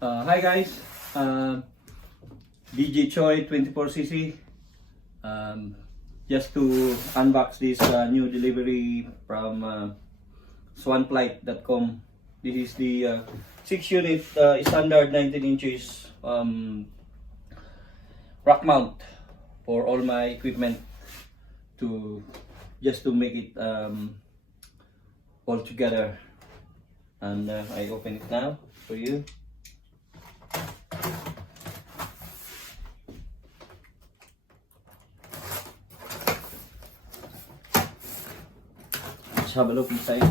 Hi guys, DJ Choi 24cc. Just to unbox this new delivery from swanflight.com. This is the 6 unit standard 19 inches rack mount for all my equipment, just to make it all together. And I open it now for you. Let's have a look inside.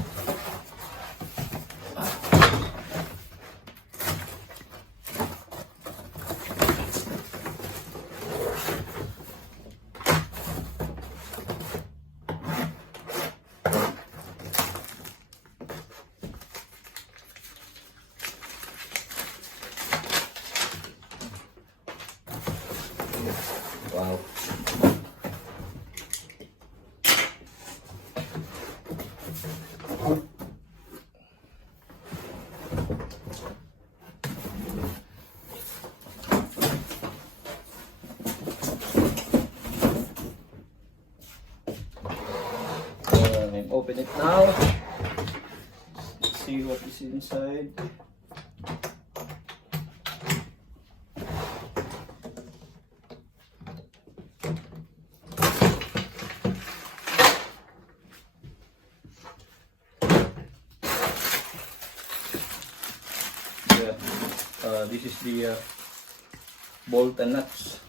Wow. Open it now. Let's see what is inside. This is the bolt and nuts.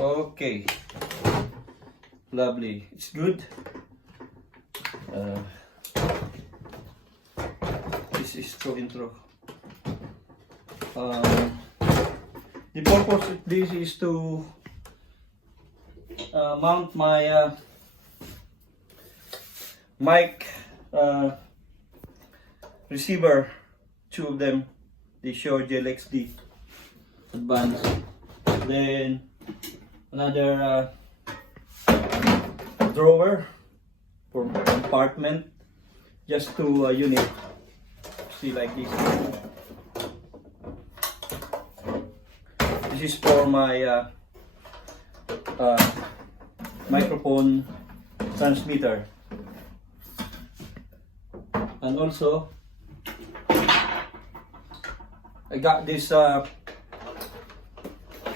Okay, lovely. It's good. This is through intro. The purpose of this is to mount my mic receiver, two of them, the X Shure GLXD Advance. Then another drawer for compartment, just two unit. See, like this. This is for my microphone transmitter, and also I got this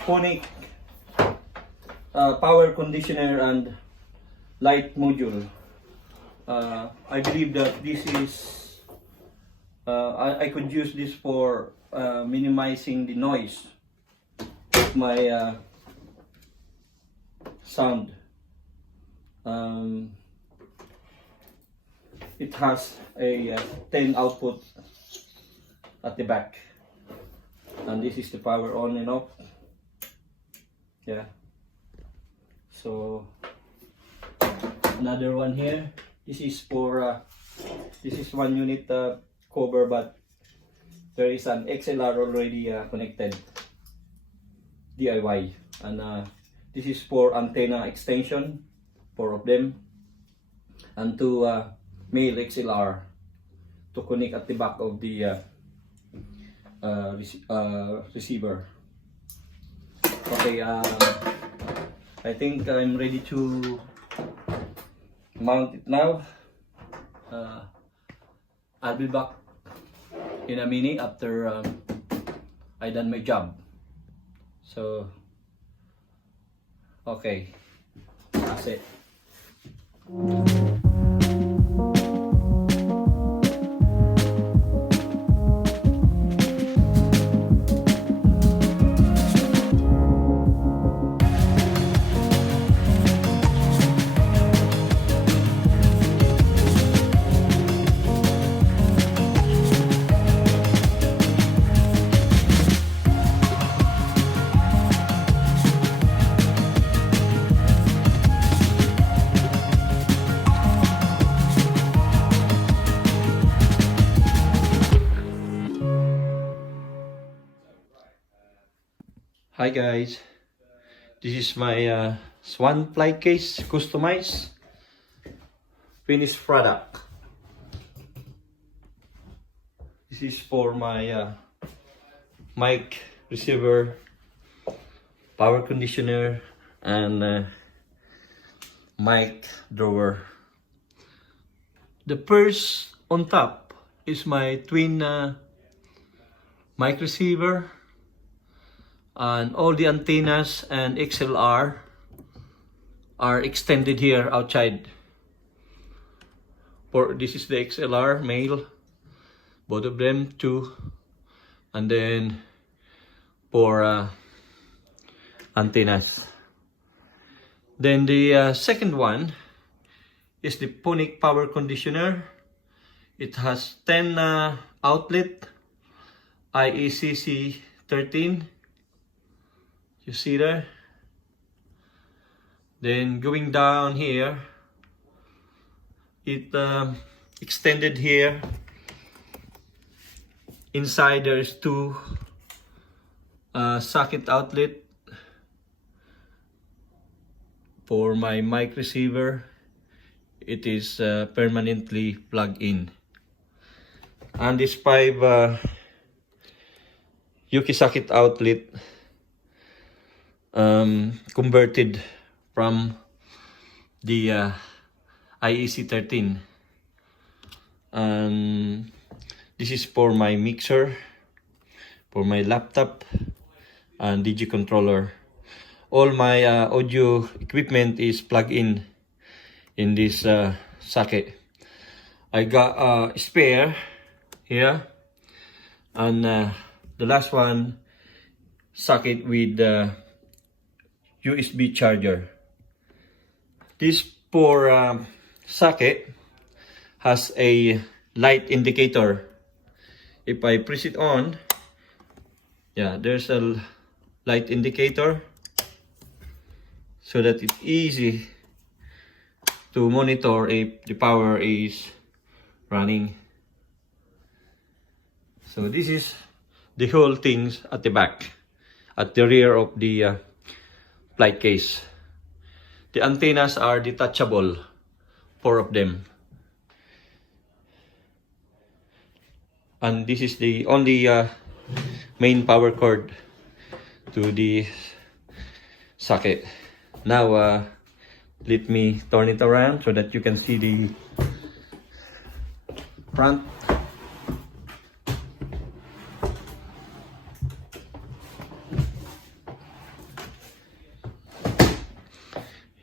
Phonex power conditioner and light module. I believe that this is I could use this for minimizing the noise of my sound. It has a 10 output at the back, and this is the power on and off. Yeah. So another one here. This is for this is 1 unit cover, but there is an XLR already connected, DIY, and this is for antenna extension, 4 of them, and 2 male XLR to connect at the back of the receiver. Okay, I think I'm ready to mount it now. I'll be back in a minute after I done my job. So okay, that's it. Hi guys, This is my Swan fly case, customized, finished product. This is for my mic receiver, power conditioner, and mic drawer. The first on top is my twin mic receiver, and all the antennas and XLR are extended here outside. This is the XLR male, both of them two, and then for antennas. Then the second one is the Phonex power conditioner. It has 10 outlet, IEC C14. You see there? Then going down here, it extended here. Inside there's two socket outlet for my mic receiver. It is permanently plugged in. And this 5 Yuki socket outlet converted from the IEC 13, and this is for my mixer, for my laptop, and DG controller. All my audio equipment is plugged in this socket. I got a spare here, and the last one socket with USB charger. This poor socket has a light indicator. If I press it on, yeah, there's a light indicator, so that it's easy to monitor if the power is running. So this is the whole things at the back, at the rear of the flight case. The antennas are detachable, 4 of them. And this is the only main power cord to the socket. Now let me turn it around so that you can see the front.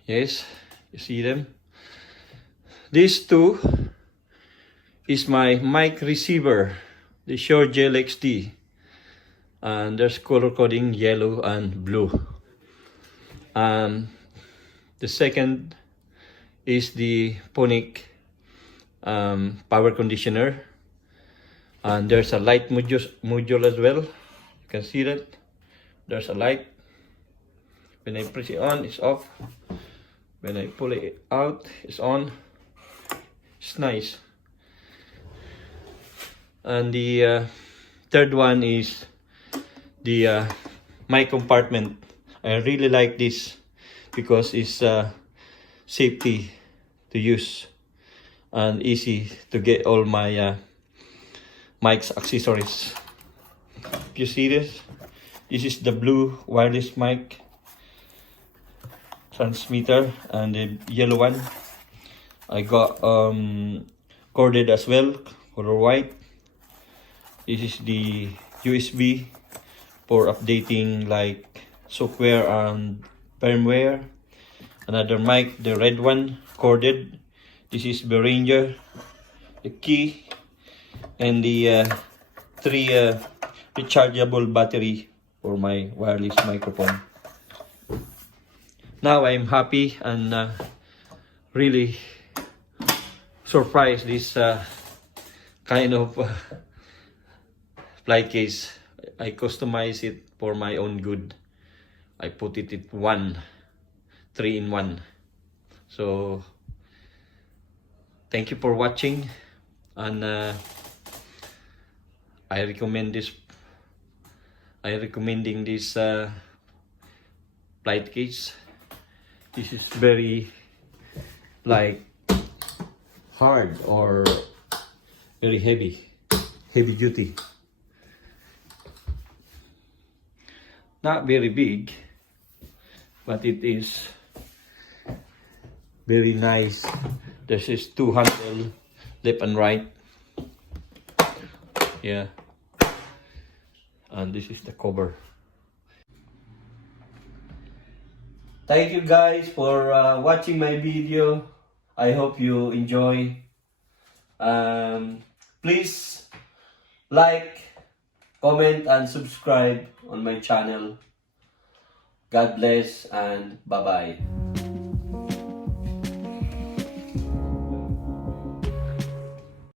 Yes, you see them. These two is my mic receiver, the X Shure GLXD, and there's color coding yellow and blue. The second is the Phonex power conditioner, and there's a light module as well. You can see that there's a light. When I press it on, it's off. When I pull it out, it's on. It's nice. And the third one is the mic compartment. I really like this because it's safety to use and easy to get all my mic's accessories. If you see this is the blue wireless mic transmitter, and the yellow one I got corded as well, color white. This is the USB for updating like software and firmware. Another mic, the red one, corded. This is Behringer, the key, and the 3 rechargeable battery for my wireless microphone. Now I'm happy and really surprised this kind of flight case. I customize it for my own good. I put it in 3-in-1. So thank you for watching, and I'm recommending this flight case. This is very like hard or very heavy duty. Not very big, but it is very nice. This is 2 handle, left and right. Yeah. And this is the cover. Thank you guys for watching my video. I hope you enjoy. Please like, comment, and subscribe on my channel. God bless and bye-bye.